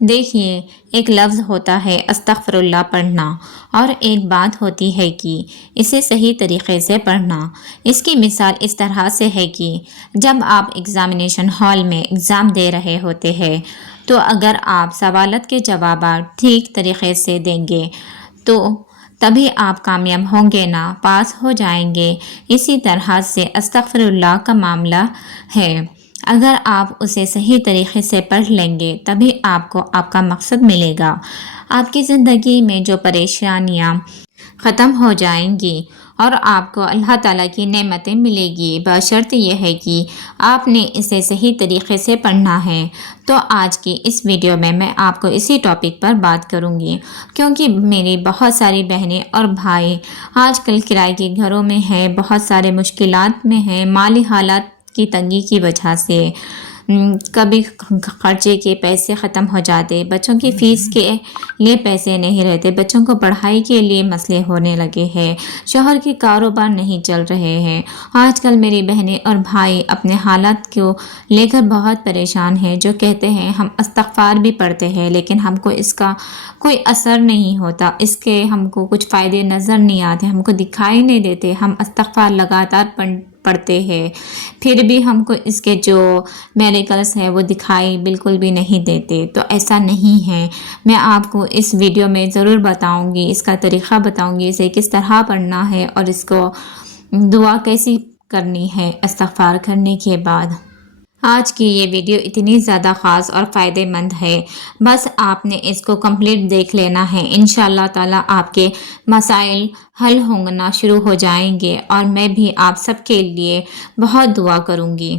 دیکھیے، ایک لفظ ہوتا ہے استغفر اللہ پڑھنا، اور ایک بات ہوتی ہے کہ اسے صحیح طریقے سے پڑھنا۔ اس کی مثال اس طرح سے ہے کہ جب آپ ایگزامینیشن ہال میں ایگزام دے رہے ہوتے ہیں تو اگر آپ سوالات کے جوابات ٹھیک طریقے سے دیں گے تو تبھی آپ کامیاب ہوں گے، نہ پاس ہو جائیں گے۔ اسی طرح سے استغفر اللہ کا معاملہ ہے، اگر آپ اسے صحیح طریقے سے پڑھ لیں گے تبھی آپ کو آپ کا مقصد ملے گا۔ آپ کی زندگی میں جو پریشانیاں ختم ہو جائیں گی اور آپ کو اللہ تعالیٰ کی نعمتیں ملے گی، بشرط یہ ہے کہ آپ نے اسے صحیح طریقے سے پڑھنا ہے۔ تو آج کی اس ویڈیو میں آپ کو اسی ٹاپک پر بات کروں گی، کیونکہ میری بہت ساری بہنیں اور بھائی آج کل کرائے کے گھروں میں ہیں، بہت سارے مشکلات میں ہیں، مالی حالات کی تنگی کی وجہ سے کبھی خرچے کے پیسے ختم ہو جاتے، بچوں کی فیس کے لیے پیسے نہیں رہتے، بچوں کو پڑھائی کے لیے مسئلے ہونے لگے ہیں، شوہر کے کاروبار نہیں چل رہے ہیں۔ آج کل میری بہنیں اور بھائی اپنے حالات کو لے کر بہت پریشان ہیں، جو کہتے ہیں ہم استغفار بھی پڑھتے ہیں لیکن ہم کو اس کا کوئی اثر نہیں ہوتا، اس کے ہم کو کچھ فائدے نظر نہیں آتے، ہم کو دکھائی نہیں دیتے، ہم استغفار لگاتار پڑھتے ہیں پھر بھی ہم کو اس کے جو میریکلز ہے وہ دکھائی بالکل بھی نہیں دیتے۔ تو ایسا نہیں ہے، میں آپ کو اس ویڈیو میں ضرور بتاؤں گی، اس کا طریقہ بتاؤں گی، اسے کس طرح پڑھنا ہے اور اس کو دعا کیسی کرنی ہے استغفار کرنے کے بعد۔ آج کی یہ ویڈیو اتنی زیادہ خاص اور فائدے مند ہے، بس آپ نے اس کو کمپلیٹ دیکھ لینا ہے، انشاءاللہ تعالی آپ کے مسائل حل ہونا شروع ہو جائیں گے، اور میں بھی آپ سب کے لیے بہت دعا کروں گی۔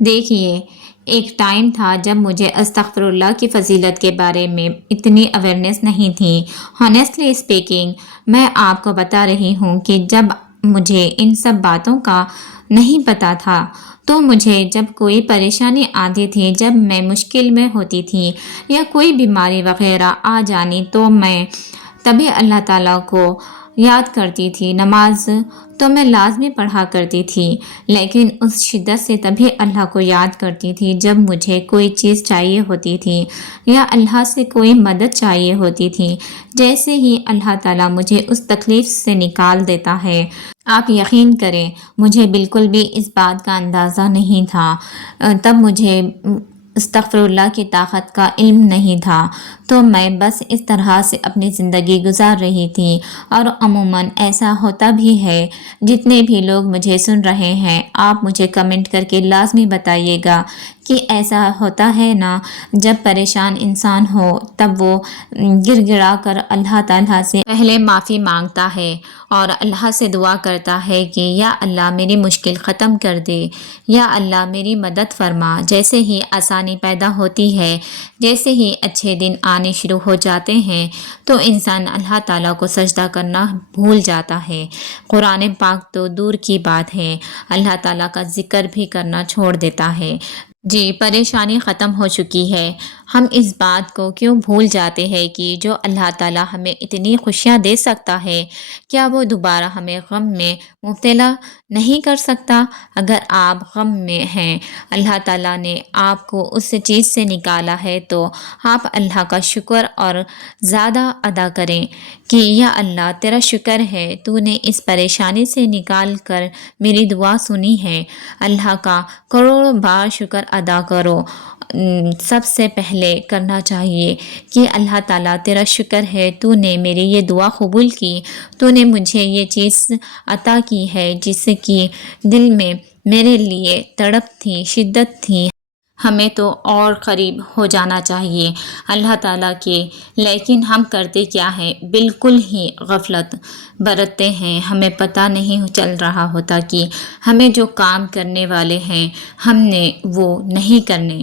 دیکھیے، ایک ٹائم تھا جب مجھے استغفر اللہ کی فضیلت کے بارے میں اتنی اویئرنیس نہیں تھی۔ ہانیسٹلی اسپیکنگ، میں آپ کو بتا رہی ہوں کہ جب مجھے ان سب باتوں کا نہیں پتا تھا تو مجھے جب کوئی پریشانی آتی تھی، جب میں مشکل میں ہوتی تھی یا کوئی بیماری وغیرہ آ جانی تو میں تبھی اللہ تعالیٰ کو یاد کرتی تھی۔ نماز تو میں لازمی پڑھا کرتی تھی، لیکن اس شدت سے تبھی اللہ کو یاد کرتی تھی جب مجھے کوئی چیز چاہیے ہوتی تھی یا اللہ سے کوئی مدد چاہیے ہوتی تھی۔ جیسے ہی اللہ تعالیٰ مجھے اس تکلیف سے نکال دیتا ہے، آپ یقین کریں مجھے بالکل بھی اس بات کا اندازہ نہیں تھا، تب مجھے استغفر اللہ کی طاقت کا علم نہیں تھا، تو میں بس اس طرح سے اپنی زندگی گزار رہی تھی۔ اور عموماً ایسا ہوتا بھی ہے، جتنے بھی لوگ مجھے سن رہے ہیں آپ مجھے کمنٹ کر کے لازمی بتائیے گا کہ ایسا ہوتا ہے نا، جب پریشان انسان ہو تب وہ گر گڑا کر اللہ تعالیٰ سے پہلے معافی مانگتا ہے اور اللہ سے دعا کرتا ہے کہ یا اللہ میری مشکل ختم کر دے، یا اللہ میری مدد فرما۔ جیسے ہی آسانی پیدا ہوتی ہے، جیسے ہی اچھے دن آنے شروع ہو جاتے ہیں تو انسان اللہ تعالیٰ کو سجدہ کرنا بھول جاتا ہے، قرآن پاک تو دور کی بات ہے، اللہ تعالیٰ کا ذکر بھی کرنا چھوڑ دیتا ہے۔ جی، پریشانی ختم ہو چکی ہے، ہم اس بات کو کیوں بھول جاتے ہیں کہ جو اللہ تعالیٰ ہمیں اتنی خوشیاں دے سکتا ہے، کیا وہ دوبارہ ہمیں غم میں مبتلا نہیں کر سکتا؟ اگر آپ غم میں ہیں، اللہ تعالیٰ نے آپ کو اس چیز سے نکالا ہے تو آپ اللہ کا شکر اور زیادہ ادا کریں کہ یا اللہ تیرا شکر ہے، تو نے اس پریشانی سے نکال کر میری دعا سنی ہے۔ اللہ کا کروڑوں بار شکر ادا کرو۔ سب سے پہلے کرنا چاہیے کہ اللہ تعالیٰ تیرا شکر ہے، تو نے میری یہ دعا قبول کی، تو نے مجھے یہ چیز عطا کی ہے جس کی دل میں میرے لیے تڑپ تھی، شدت تھی۔ ہمیں تو اور قریب ہو جانا چاہیے اللہ تعالیٰ کے، لیکن ہم کرتے کیا ہیں، بالکل ہی غفلت برتتے ہیں، ہمیں پتہ نہیں چل رہا ہوتا کہ ہمیں جو کام کرنے والے ہیں ہم نے وہ نہیں کرنے،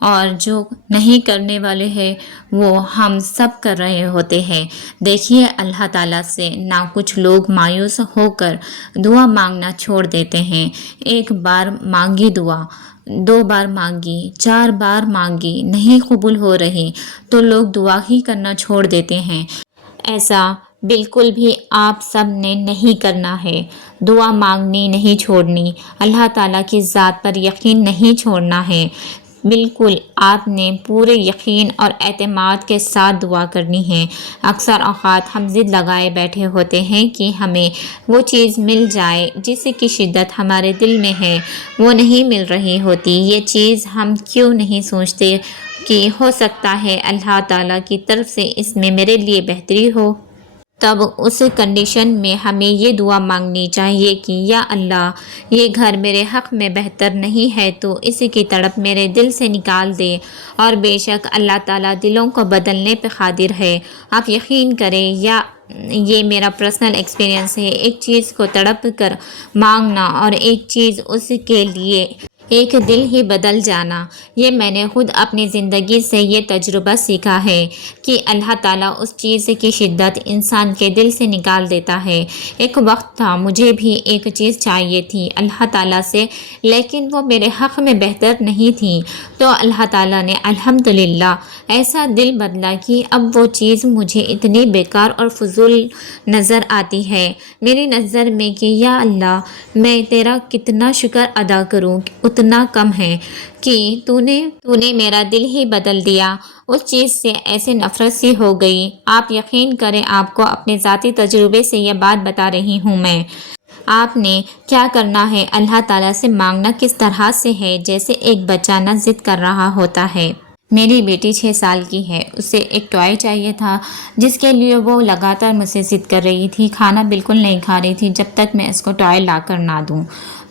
اور جو نہیں کرنے والے ہیں وہ ہم سب کر رہے ہوتے ہیں۔ دیکھیے، اللہ تعالیٰ سے نہ کچھ لوگ مایوس ہو کر دعا مانگنا چھوڑ دیتے ہیں، ایک بار مانگی دعا، 2 بار مانگی، 4 بار مانگی، نہیں قبول ہو رہی تو لوگ دعا ہی کرنا چھوڑ دیتے ہیں۔ ایسا بالکل بھی آپ سب نے نہیں کرنا ہے، دعا مانگنی نہیں چھوڑنی، اللہ تعالیٰ کی ذات پر یقین نہیں چھوڑنا ہے۔ بالکل، آپ نے پورے یقین اور اعتماد کے ساتھ دعا کرنی ہے۔ اکثر اوقات ہم ضد لگائے بیٹھے ہوتے ہیں کہ ہمیں وہ چیز مل جائے جس کی شدت ہمارے دل میں ہے، وہ نہیں مل رہی ہوتی۔ یہ چیز ہم کیوں نہیں سوچتے کہ ہو سکتا ہے اللہ تعالیٰ کی طرف سے اس میں میرے لیے بہتری ہو؟ تب اس کنڈیشن میں ہمیں یہ دعا مانگنی چاہیے کہ یا اللہ، یہ گھر میرے حق میں بہتر نہیں ہے تو اس کی تڑپ میرے دل سے نکال دے۔ اور بے شک اللہ تعالیٰ دلوں کو بدلنے پہ قادر ہے۔ آپ یقین کریں، یا یہ میرا پرسنل ایکسپیرینس ہے، ایک چیز کو تڑپ کر مانگنا اور ایک چیز اس کے لیے ایک دل ہی بدل جانا، یہ میں نے خود اپنی زندگی سے یہ تجربہ سیکھا ہے کہ اللہ تعالیٰ اس چیز کی شدت انسان کے دل سے نکال دیتا ہے۔ ایک وقت تھا مجھے بھی ایک چیز چاہیے تھی اللہ تعالیٰ سے، لیکن وہ میرے حق میں بہتر نہیں تھی، تو اللہ تعالیٰ نے الحمدللہ ایسا دل بدلا کہ اب وہ چیز مجھے اتنی بیکار اور فضول نظر آتی ہے میری نظر میں کہ یا اللہ، میں تیرا کتنا شکر ادا کروں، اتنا کم ہے کہ تو نے میرا دل ہی بدل دیا۔ اس چیز سے ایسے نفرت سی ہو گئی۔ آپ یقین کریں، آپ کو اپنے ذاتی تجربے سے یہ بات بتا رہی ہوں میں۔ آپ نے کیا کرنا ہے، اللہ تعالیٰ سے مانگنا کس طرح سے ہے، جیسے ایک بچہ نہ ضد کر رہا ہوتا ہے۔ میری بیٹی 6 سال کی ہے، اسے ایک ٹوائے چاہیے تھا جس کے لیے وہ لگاتار مجھ سے ضد کر رہی تھی۔ کھانا بالکل نہیں کھا رہی تھی جب تک میں اس کو ٹوائے لا کر نہ دوں،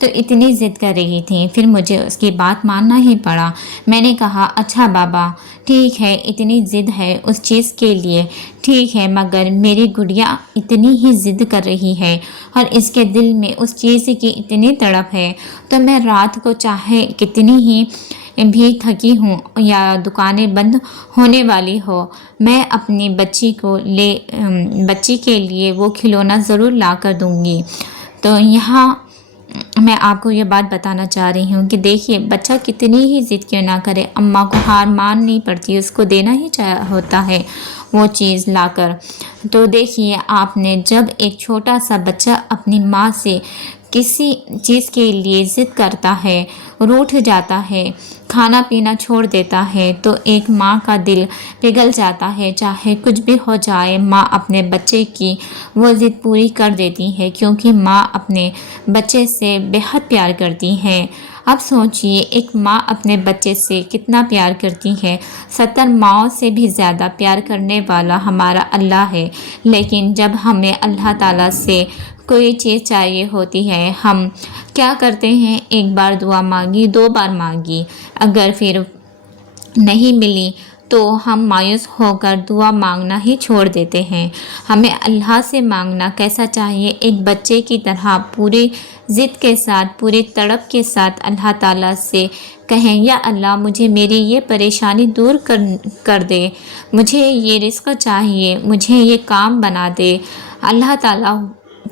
تو اتنی ضد کر رہی تھی۔ پھر مجھے اس کی بات ماننا ہی پڑا۔ میں نے کہا اچھا بابا ٹھیک ہے، اتنی ضد ہے اس چیز کے لیے، ٹھیک ہے، مگر میری گڑیا اتنی ہی ضد کر رہی ہے اور اس کے دل میں اس چیز کی اتنی تڑپ ہے، تو میں رات کو چاہے کتنی ہی بھی تھکی ہوں یا دکانیں بند ہونے والی ہو، میں اپنی بچی کے لیے وہ کھلونا ضرور لا کر دوں گی۔ تو یہاں میں آپ کو یہ بات بتانا چاہ رہی ہوں کہ دیکھیے، بچہ کتنی ہی ضد کیوں نہ کرے، اماں کو ہار ماننی پڑتی ہے، اس کو دینا ہی ہوتا ہے وہ چیز لا کر۔ تو دیکھیے، آپ نے جب ایک چھوٹا سا بچہ اپنی ماں سے کسی چیز کے لیے ضد کرتا ہے، روٹھ جاتا ہے، کھانا پینا چھوڑ دیتا ہے، تو ایک ماں کا دل پگھل جاتا ہے۔ چاہے کچھ بھی ہو جائے، ماں اپنے بچے کی وہ ضد پوری کر دیتی ہے، کیونکہ ماں اپنے بچے سے بے حد پیار کرتی ہے۔ اب سوچئے، ایک ماں اپنے بچے سے کتنا پیار کرتی ہے۔ 70 ماؤں سے بھی زیادہ پیار کرنے والا ہمارا اللہ ہے، لیکن جب ہمیں اللہ تعالیٰ سے کوئی چیز چاہیے ہوتی ہے، ہم کیا کرتے ہیں؟ ایک بار دعا مانگی، 2 بار مانگی، اگر پھر نہیں ملی تو ہم مایوس ہو کر دعا مانگنا ہی چھوڑ دیتے ہیں۔ ہمیں اللہ سے مانگنا کیسا چاہیے؟ ایک بچے کی طرح پوری ضد کے ساتھ، پوری تڑپ کے ساتھ اللہ تعالیٰ سے کہیں یا اللہ، مجھے میری یہ پریشانی دور کر دے، مجھے یہ رزق چاہیے، مجھے یہ کام بنا دے۔ اللہ تعالیٰ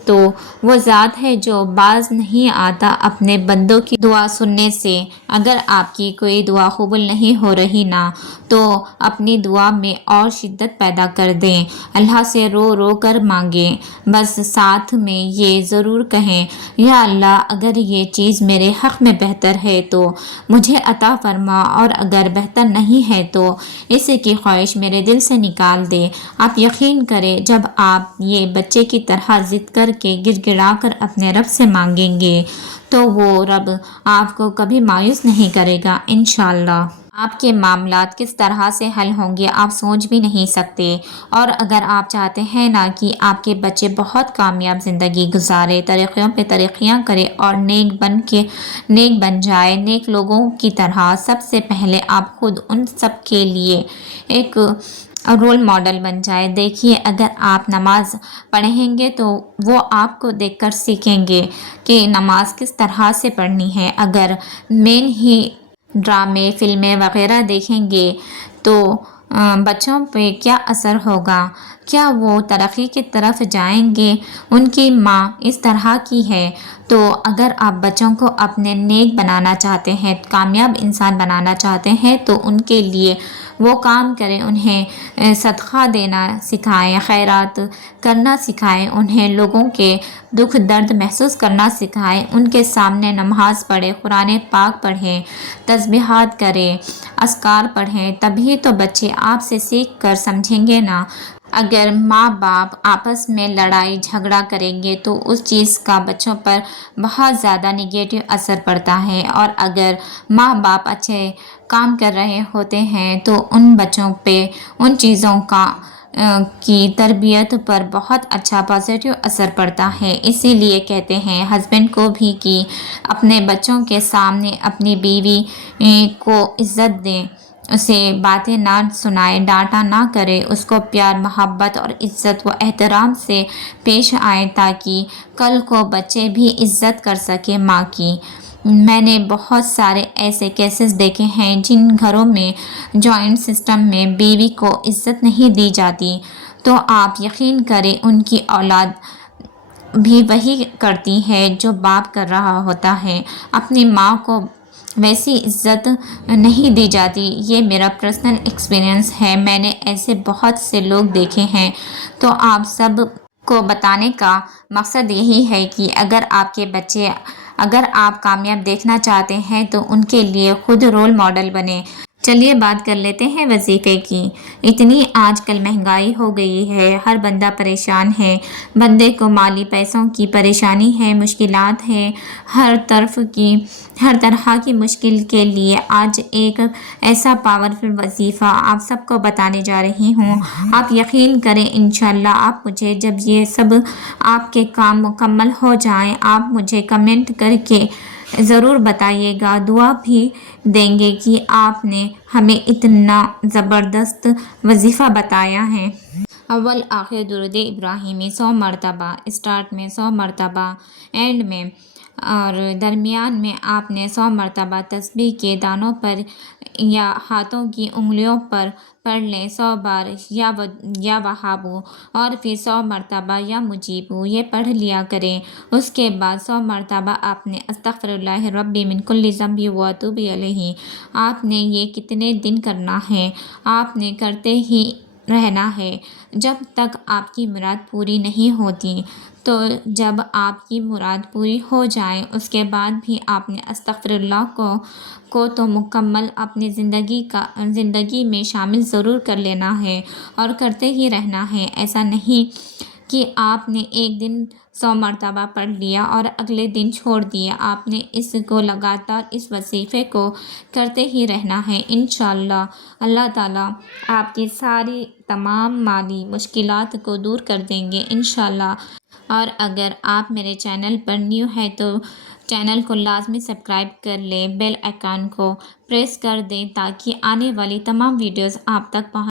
تو وہ ذات ہے جو باز نہیں آتا اپنے بندوں کی دعا سننے سے۔ اگر آپ کی کوئی دعا قبول نہیں ہو رہی نا، تو اپنی دعا میں اور شدت پیدا کر دیں، اللہ سے رو رو کر مانگیں، بس ساتھ میں یہ ضرور کہیں یا اللہ، اگر یہ چیز میرے حق میں بہتر ہے تو مجھے عطا فرما، اور اگر بہتر نہیں ہے تو اس کی خواہش میرے دل سے نکال دے۔ آپ یقین کریں، جب آپ یہ بچے کی طرح ضد کر کے گڑ گڑا کر اپنے رب سے مانگیں گے تو وہ رب آپ کو کبھی مایوس نہیں کرے گا انشاءاللہ۔ آپ کے معاملات کس طرح سے حل ہوں گے آپ سوچ بھی نہیں سکتے۔ اور اگر آپ چاہتے ہیں نا کہ آپ کے بچے بہت کامیاب زندگی گزارے، ترقیوں پہ ترقیاں کرے اور نیک بن جائے، نیک لوگوں کی طرح، سب سے پہلے آپ خود ان سب کے لیے ایک رول ماڈل بن جائے۔ دیکھیے، اگر آپ نماز پڑھیں گے تو وہ آپ کو دیکھ کر سیکھیں گے کہ نماز کس طرح سے پڑھنی ہے۔ اگر مین ہی ڈرامے، فلمیں وغیرہ دیکھیں گے تو بچوں پہ کیا اثر ہوگا؟ کیا وہ ترقی کی طرف جائیں گے؟ ان کی ماں اس طرح کی ہے۔ تو اگر آپ بچوں کو اپنے نیک بنانا چاہتے ہیں، کامیاب انسان بنانا چاہتے ہیں، تو ان کے لیے وہ کام کریں، انہیں صدقہ دینا سکھائیں، خیرات کرنا سکھائیں، انہیں لوگوں کے دکھ درد محسوس کرنا سکھائیں، ان کے سامنے نماز پڑھیں، قرآن پاک پڑھیں، تسبیحات کریں، اذکار پڑھیں، تبھی تو بچے آپ سے سیکھ کر سمجھیں گے نا۔ اگر ماں باپ آپس میں لڑائی جھگڑا کریں گے تو اس چیز کا بچوں پر بہت زیادہ نگیٹو اثر پڑتا ہے، اور اگر ماں باپ اچھے کام کر رہے ہوتے ہیں تو ان بچوں پہ ان چیزوں کی تربیت پر بہت اچھا پازیٹیو اثر پڑتا ہے۔ اسی لیے کہتے ہیں ہسبینڈ کو بھی کہ اپنے بچوں کے سامنے اپنی بیوی کو عزت دیں، اسے باتیں نہ سنائے، ڈانٹا نہ کرے، اس کو پیار محبت اور عزت و احترام سے پیش آئیں تاکہ کل کو بچے بھی عزت کر سکیں ماں کی۔ میں نے بہت سارے ایسے کیسز دیکھے ہیں جن گھروں میں جوائنٹ سسٹم میں بیوی کو عزت نہیں دی جاتی، تو آپ یقین کریں ان کی اولاد بھی وہی کرتی ہے جو باپ کر رہا ہوتا ہے، اپنی ماں کو ویسی عزت نہیں دی جاتی۔ یہ میرا پرسنل ایکسپیرینس ہے، میں نے ایسے بہت سے لوگ دیکھے ہیں۔ تو آپ سب کو بتانے کا مقصد یہی ہے کہ اگر آپ کے بچے اگر آپ کامیاب دیکھنا چاہتے ہیں تو ان کے لیے خود رول ماڈل بنیں۔ چلیے بات کر لیتے ہیں وظیفے کی۔ اتنی آج کل مہنگائی ہو گئی ہے، ہر بندہ پریشان ہے، بندے کو مالی پیسوں کی پریشانی ہے، مشکلات ہیں، ہر طرح کی مشکل کے لیے آج ایک ایسا پاورفل وظیفہ آپ سب کو بتانے جا رہی ہوں۔ آپ یقین کریں انشاءاللہ آپ مجھے جب یہ سب آپ کے کام مکمل ہو جائیں آپ مجھے کمنٹ کر کے ضرور بتائیے گا، دعا بھی دیں گے کہ آپ نے ہمیں اتنا زبردست وظیفہ بتایا ہے۔ اول آخر درود ابراہیمی 100 مرتبہ، اسٹارٹ میں 100 مرتبہ، اینڈ میں اور درمیان میں آپ نے 100 مرتبہ تسبیح کے دانوں پر یا ہاتھوں کی انگلیوں پر پڑھ لیں 100 بار یا وہابو، اور پھر 100 مرتبہ یا مجیبو، یہ پڑھ لیا کریں۔ اس کے بعد 100 مرتبہ آپ نے استغفر اللہ ربی من کل ذنب واتوب الیہ، آپ نے یہ کتنے دن کرنا ہے، آپ نے کرتے ہی رہنا ہے جب تک آپ کی مراد پوری نہیں ہوتی۔ تو جب آپ کی مراد پوری ہو جائے اس کے بعد بھی آپ نے استغفر اللہ کو تو مکمل اپنی زندگی میں شامل ضرور کر لینا ہے اور کرتے ہی رہنا ہے۔ ایسا نہیں کہ آپ نے ایک دن 100 مرتبہ پڑھ لیا اور اگلے دن چھوڑ دیا، آپ نے اس کو لگاتار اس وظیفے کو کرتے ہی رہنا ہے۔ انشاءاللہ اللہ تعالیٰ آپ کی ساری تمام مالی مشکلات کو دور کر دیں گے انشاءاللہ۔ اور اگر آپ میرے چینل پر نیو ہے تو چینل کو لازمی سبسکرائب کر لیں، بیل آئیکن کو پریس کر دیں تاکہ آنے والی تمام ویڈیوز آپ تک پہنچ